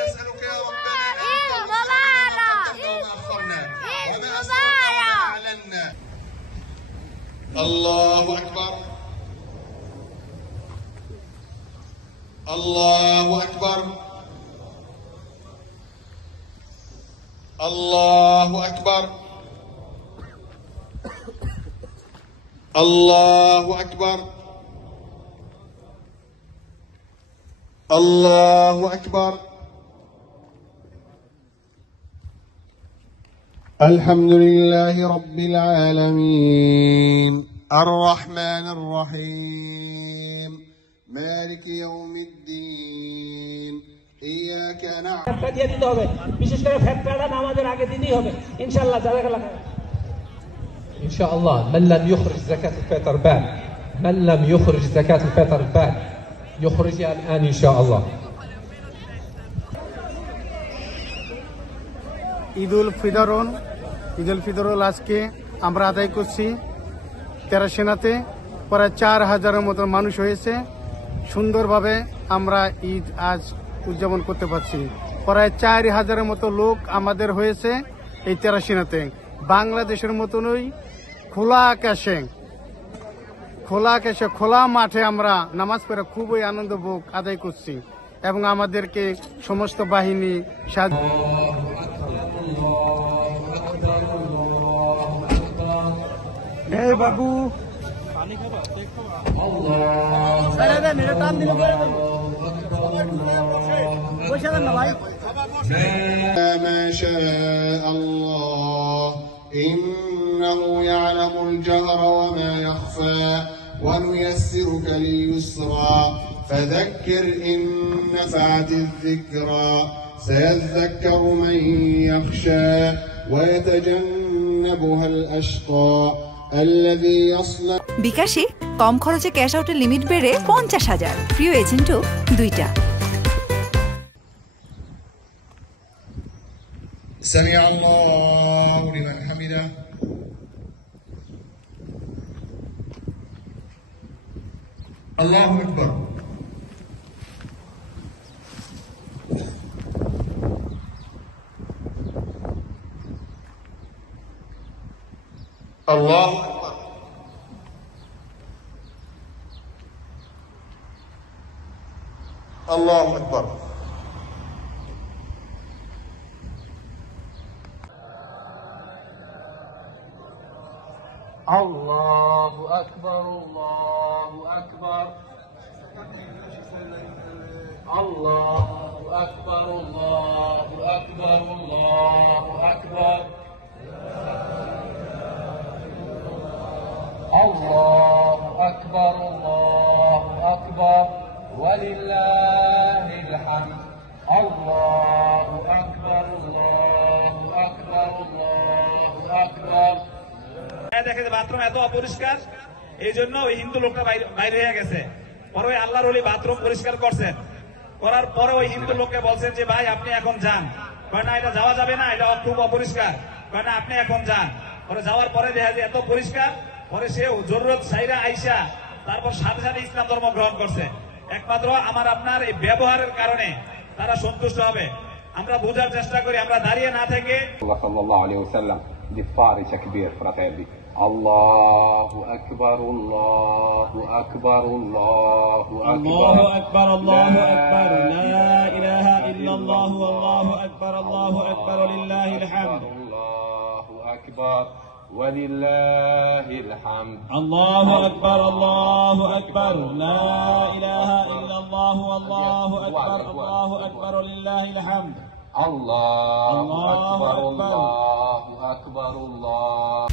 نسألك يا ربنا أن تغفر لنا ما قدمنا وما أخرنا وما أسررنا وما أعلنا. الله أكبر الله أكبر الله أكبر الله أكبر الله أكبر. الحمد لله رب العالمين الرحمن الرحيم مالك يوم الدين إياك نعبد বিশেষ করে ফেতরাটা নামাজের আগে দিতেই হবে ইনশাআল্লাহ। জাযাকাল্লাহ إن شاء الله. من لم يخرج زكاة الفطر بعد، من لم يخرج زكاة الفطر بعد يخرجها الآن إن شاء الله. ঈদুল ফিতরুল আজকে আমরা আদায় করছি তেরাসেনাতে। প্রায় 4000-এর মতো মানুষ হয়েছে। সুন্দরভাবে আমরা ঈদ আজ উদযাপন করতে পারছি। প্রায় 4000-এর মতো লোক আমাদের হয়েছে এই তেরাসেনাতে। বাংলাদেশের মতনই খোলা আকাশে খোলা মাঠে আমরা নামাজ পড়ে খুবই আনন্দ ভোগ আদায় করছি এবং আমাদেরকে সমস্ত বাহিনী বাবু ما شاء الله إنه يعلم الجهر وما يخفى ونيسرك لليسرى فذكر إن نفعت الذكرى سيذكر من يخشى ويتجنبها الأشقى الذي يصلى। বিকাশে কম খরচে ক্যাশ আউটের লিমিট বেড়ে 50,000, প্রিয় এজেন্টও 2টা। سمع الله لمن حمده الله أكبر الله أكبر الله أكبر الله أكبر الله أكبر الله أكبر الله أكبر الله أكبر الله أكبر الله أكبر ولله الحمد الله أكبر الله أكبر الله أكبر। দেখে যে বাথরুম এত অপরিষ্কার, এই জন্য ওই হিন্দু লোকটা বাইরে হয়ে গেছে। পরে ওই আল্লাহর ওলি বাথরুম পরিষ্কার করছেন, করার পরে ওই হিন্দু লোককে বলছেন যে ভাই আপনি এখন যান। কয় না এটা যাওয়া যাবে না, এটা খুব অপরিষ্কার। কয় না আপনি এখন যান। পরে যাওয়ার পরে দেখা যায় এত পরিষ্কার, পরে সে জরুরত সাইরা আইসা তারপর সাথে সাথে ইসলাম ধর্ম গ্রহণ করছে। একমাত্র আমার আপনার এই ব্যবহারের কারণে তারা সন্তুষ্ট হবে। আমরা বোঝার চেষ্টা করি, আমরা দাঁড়িয়ে না থেকে সাল্লাল্লাহু আলাইহি ওয়াসাল্লাম di fare takbir fratelli. Allahu akbar Allahu akbar Allahu akbar Allahu akbar Allahu akbar la ilaha illallah wallahu akbar Allahu akbar lillahil hamd Allahu akbar ولله الحمد الله أكبر الله أكبر لا إله إلا الله والله أكبر الله أكبر لله الحمد الله أكبر الله أكبر الله